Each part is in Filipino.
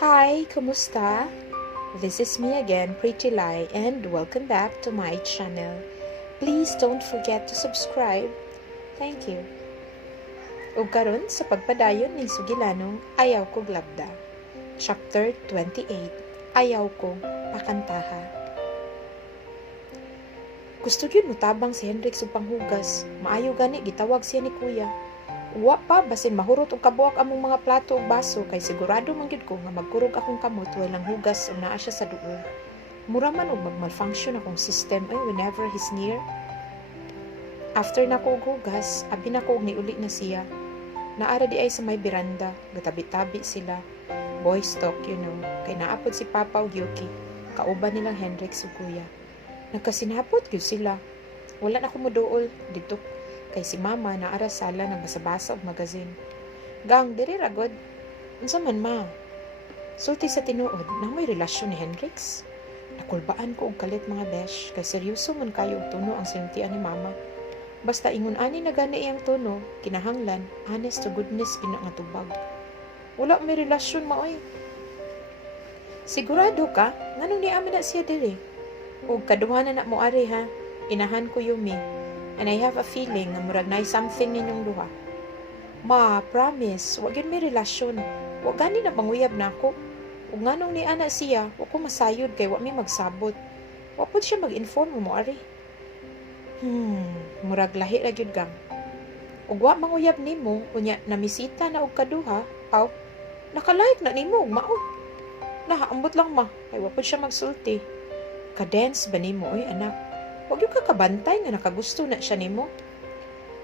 Hi, kumusta? This is me again, Prettilay, and welcome back to my channel. Please don't forget to subscribe. Thank you. Ug karon sa pagpadayon ning sugilanong Ayaw ko Labda. Chapter 28. Ayaw ko Pakantaha. Gusto gyud mo tabang si Hendrix ug panghugas. Maayo gani gitawag siya ni kuya. Uwa pa basin mahurot og kabuak among mga plato ug baso kay sigurado man gyud ko nga magkurog akong kamot walang hugas ug naa siya sa duol. Mura man og magmalfunction akong system whenever he's near. After nako og hugas, abi nako og niuli na siya. Naara di ay sa may beranda, gatabi-tabi sila. Boys talk, kay naapod si Papa ug Yuki, kauban nilang Hendrix ug kuya. Nagkasinapot gyud sila. Wala na ko moduol dito. Kay si Mama naara sala nagbasa-basa og magazine. Gang, diri ragod. Unsa man ma? Sulti sa tinuod, na may relasyon ni Hendrix. Nakulbaan ko og kalit mga besh, kay seryoso man kayo og tuno ang sinuntian ni Mama. Basta ingon ani na gani iyang tono, kinahanglan, honest to goodness gina nga tubag. Wala may relasyon maoy. Sigurado ka? Nganong ni amin na siya diri? Og kaduhanan na mo ari ha. Inahan ko Yumi. And I have a feeling na murag na something ninyong duha. Ma, promise, wag yun may relasyon. Wag gani na banguyab na ako. Ug nganong ni ana siya, wag ko masayod kay wag mi magsabot. Wag pod siya mag-inform mo ari. Murag lahi ra gyud gang. Ug wa manguyab nimo, unya namisita na og kaduha, aw, nakalayek na nimo ug mao. Nahaambot lang ma, kay wag pod siya magsulti. Ka-dance ba nimo anak? Huwag yung kakabantay nga nakagusto na siya nimo.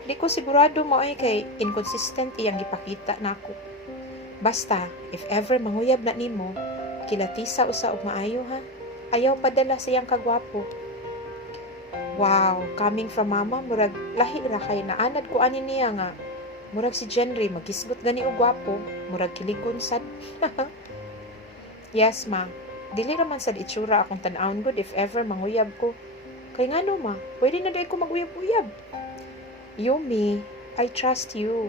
Di ko sigurado mo kay inconsistent iyang gipakita nako. Basta, if ever manguyab na nimo, kilatisa usa og maayo ha. Ayaw padala sa iyang kagwapo. Wow, coming from Mama, murag lahi ra kay naanad ko ani niya nga. Murag si Jenry magisgot gani og gwapo, murag kiligon sad. Yes ma, dili ra man sad itsura akong tan-awon good if ever manguyab ko. Kay ngano ma, pwede na day ko mag-uyab-uyab. Yumi, I trust you.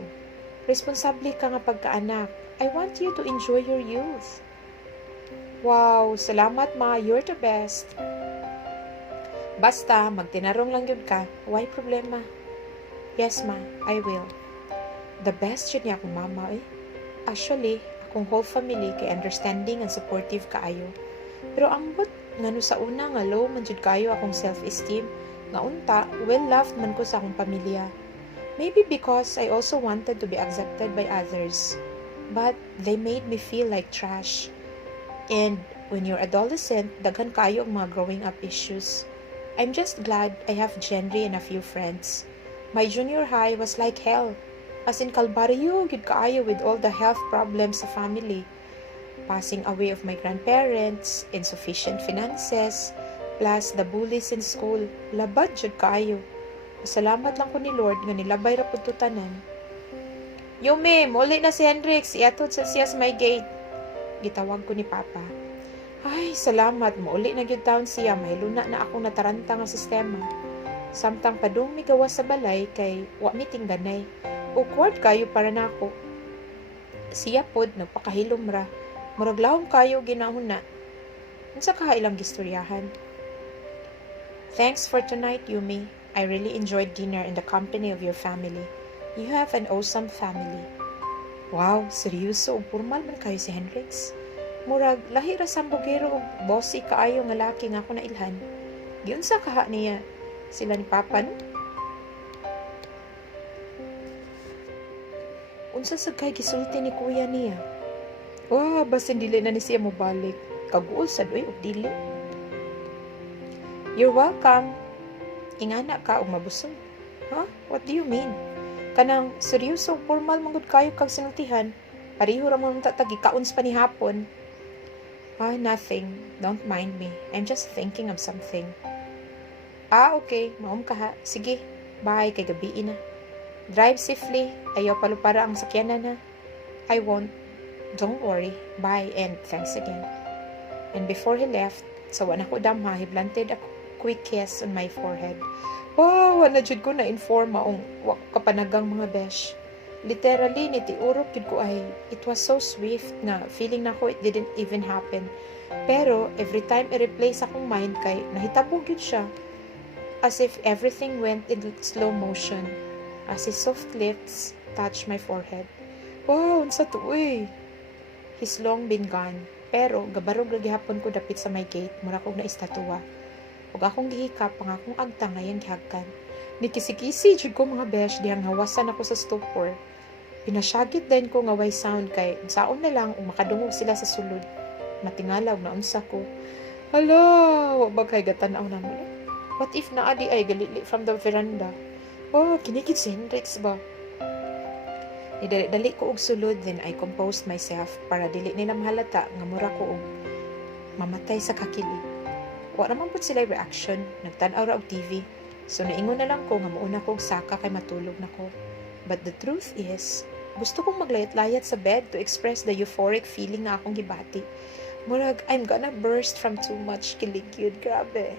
Responsable ka nga pagkaanak. I want you to enjoy your youth. Wow, salamat ma, you're the best. Basta, magtinarong lang yun ka. Why problema? Yes ma, I will. The best yun niya akong mama Actually, akong whole family kay understanding and supportive kaayo. Pero ambot ngano sa una nga low man jud kayo akong self-esteem, nga unta well-loved man ko sa akong pamilya. Maybe because I also wanted to be accepted by others, but they made me feel like trash. And when you're adolescent, daghan kayo ang mga growing up issues. I'm just glad I have Jenry and a few friends. My junior high was like hell. As in kalbaryo gid kaayo with all the health problems sa family. Passing away of my grandparents, insufficient finances, plus the bullies in school. Labad jud kaayo. Salamat lang ko ni Lord nga nilabay ra pud tanan. Yumi, muli na si Hendrix, iatod sa siya sa my gate. Gitawag ko ni Papa. Ay, salamat, mauli na gyud taon siya, mahiluna na ako nataranta nga sistema. Samtang padung mi gawas sa balay kay wa mi tingganay. Awkward kayo para nako. Siya pod nagpakahilom ra. Murag lahom kayo ginahuna. Unsa ka ilang gistoryahan? Thanks for tonight, Yumi. I really enjoyed dinner in the company of your family. You have an awesome family. Wow, seryoso ug formal man kayo si Hendrix. Murag lahi ra sambogero ug bossy kaayo nga laki nga ako nailhan. Giunsa kaha niya sila ni Papa no? Unsa sad kay gisulti ni kuya niya? Wow, basin dili na ni siya mo balik. Kaguol sad og dili. You're welcome. Ingana ka og mabusog. Huh? What do you mean? Kanang seryoso formal manggod kayo kag sinultihan. Pareho ra man tatagi kauns pa ni hapon. Nothing. Don't mind me. I'm just thinking of something. Okay. Maum ka ha. Sige. Bye. Kay gabi na. Drive safely. Ayaw palupara ang sakyanan ha. I won't. Don't worry. Bye and thanks again. And before he left, sawa na ko damha, he planted a quick kiss on my forehead. Wow, na jud ko na-inform maong kapanagang mga besh. Literally, nitiurok yun ko ay, it was so swift nga feeling na ko it didn't even happen. Pero, every time i-replay sa akong mind kay, nahitabog yun siya. As if everything went in slow motion. As his soft lips touched my forehead. Wow, unsa to eh. He's long been gone. Pero, gabarog lagi hapon ko dapit sa my gate, mura kong naistatwa. Ug akong gihikap, pang akong agta ngayang gihagkan. Nikisi-kisi, jud ko mga besh, dihang hawasan ako sa stupor. Pinasyagit din ko nga way sound kay, saon na lang, makadungog sila sa sulod. Matingalaw na unsa ko. Hala, wa ba kay gatanaw na mo? What if naadi ay galili from the veranda? Oh, kinikid si Hendrix ba? Dali ko og sulod, then I composed myself para dili nila mahalata nga mura ko og mamatay sa kakilig. Wa naman po sila reaction, nagtan-aw ra og TV. So naingon na lang ko nga mauna ko og saka kay matulog na ko. But the truth is, gusto kong maglayat-layat sa bed to express the euphoric feeling nga akong gibati. Murag, I'm gonna burst from too much kilig yun, grabe.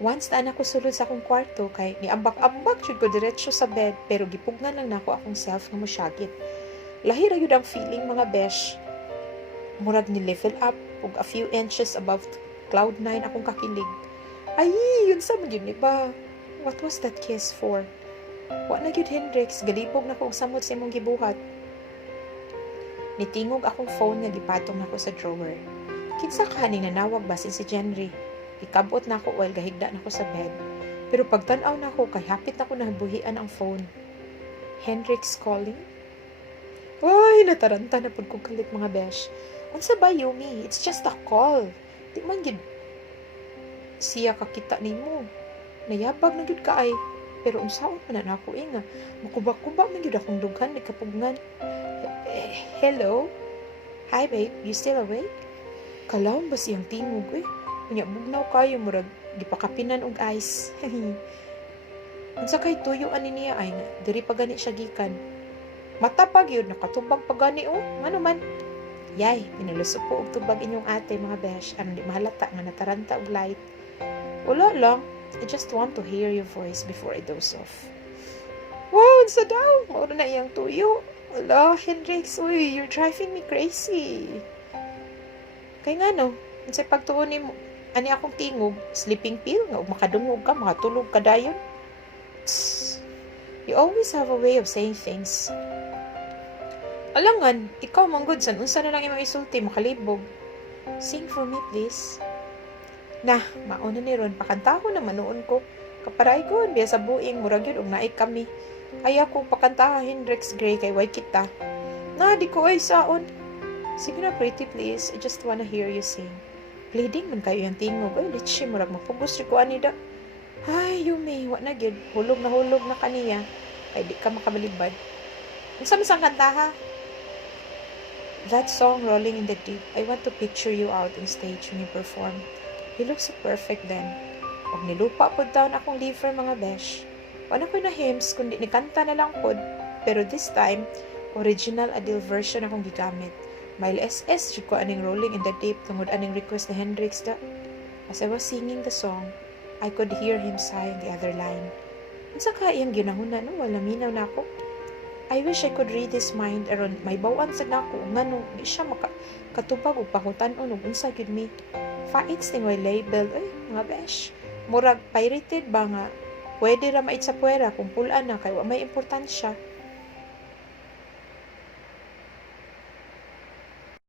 Once na ako sulod sa akong kwarto kay niambak-ambak jud ko diretso sa bed pero gipugnan lang nako akong self nga mosyagit. Lahi ra yun ang feeling mga besh. Murag ni level up ug a few inches above cloud 9 akong kakilig. Ay, yun sa man yun ba? What was that kiss for? Wa na gyud Hendrix, galibog na ko og samot sa imong gibuhat. Nitingog akong phone nga gipatong nako sa drawer. Kinsa ka ning nanawag basin si Jenry? Ikabot na ako while gahigda na ako sa bed. Pero pagtanaw na ako, kay hapit na ako nabuhian ang phone. Hendrix calling? Ay, nataranta na po kong kalit mga besh. Unsa ba, Yumi? It's just a call. Di man yun siya kakita nimo. Nayabag na yun ka ay. Pero unsaon pa na ako nga. Makubak-kubak na yun akong dughan, nagkapugngan. Hello? Hi babe, you still awake? Kalawang ba siyang tingog eh? Unya bugnaw kayo murag gipakapinan og ice. Unsa kay tuyo ani niya ay nga diri pa gani siya gikan. Mata pa gyud nakatubag pa gani oh. Ngano man? Yay, pinalusot po og tubag inyong ate mga besh aron di mahalata nga nataranta og light. Wala lang. I just want to hear your voice before I doze off. Wow, unsa daw? Mao na iyang tuyo. Wala, Hendrix, uy, you're driving me crazy. Kay ngano? Unsay pagtuon nimo? Ani akong tingog, sleeping pill nga makadungog ka, makatulog ka dayon. You always have a way of saying things. Alangan, ikaw manggod san unsa na lang imong isulti makalibog. Sing for me please. Nah, mauna ni ron pakantaho na manuon ko. Kaparay ko biya sa buing murag yun og naik kami. Ayaw ko pakantaha Hendrix Gray kay way kita. Na di ko ay saon. Sige na pretty please, I just wanna hear you sing. Bleeding man kayo yung tingog. Ay, litsi, murag mapugos rin ko anida. Ay, Yumi, wa na gyud. Hulog na kaniya. Ay, di ka makabalibad. Unsa man sang kanta ha? That song, Rolling in the Deep, I want to picture you out on stage when you perform. You look so perfect then. Og nilupa po down akong liver mga besh. Wala ko na hymns, kundi nikanta na lang pod. Pero this time, original Adele version akong gigamit. Mile SS, jud ko aning Rolling in the Deep tungod aning request ni Hendrix da. As I was singing the song, I could hear him sigh on the other line. Unsa ka iyang ginahuna no, wala minaw na ako. I wish I could read his mind aron may bawan sad nako ngano di siya katubag og pangutan-on ug unsa gyud mi. Fights ning way label ay mga besh. Murag pirated ba nga pwede ra mait sa puwera kung pulaan na kay wa may importansya.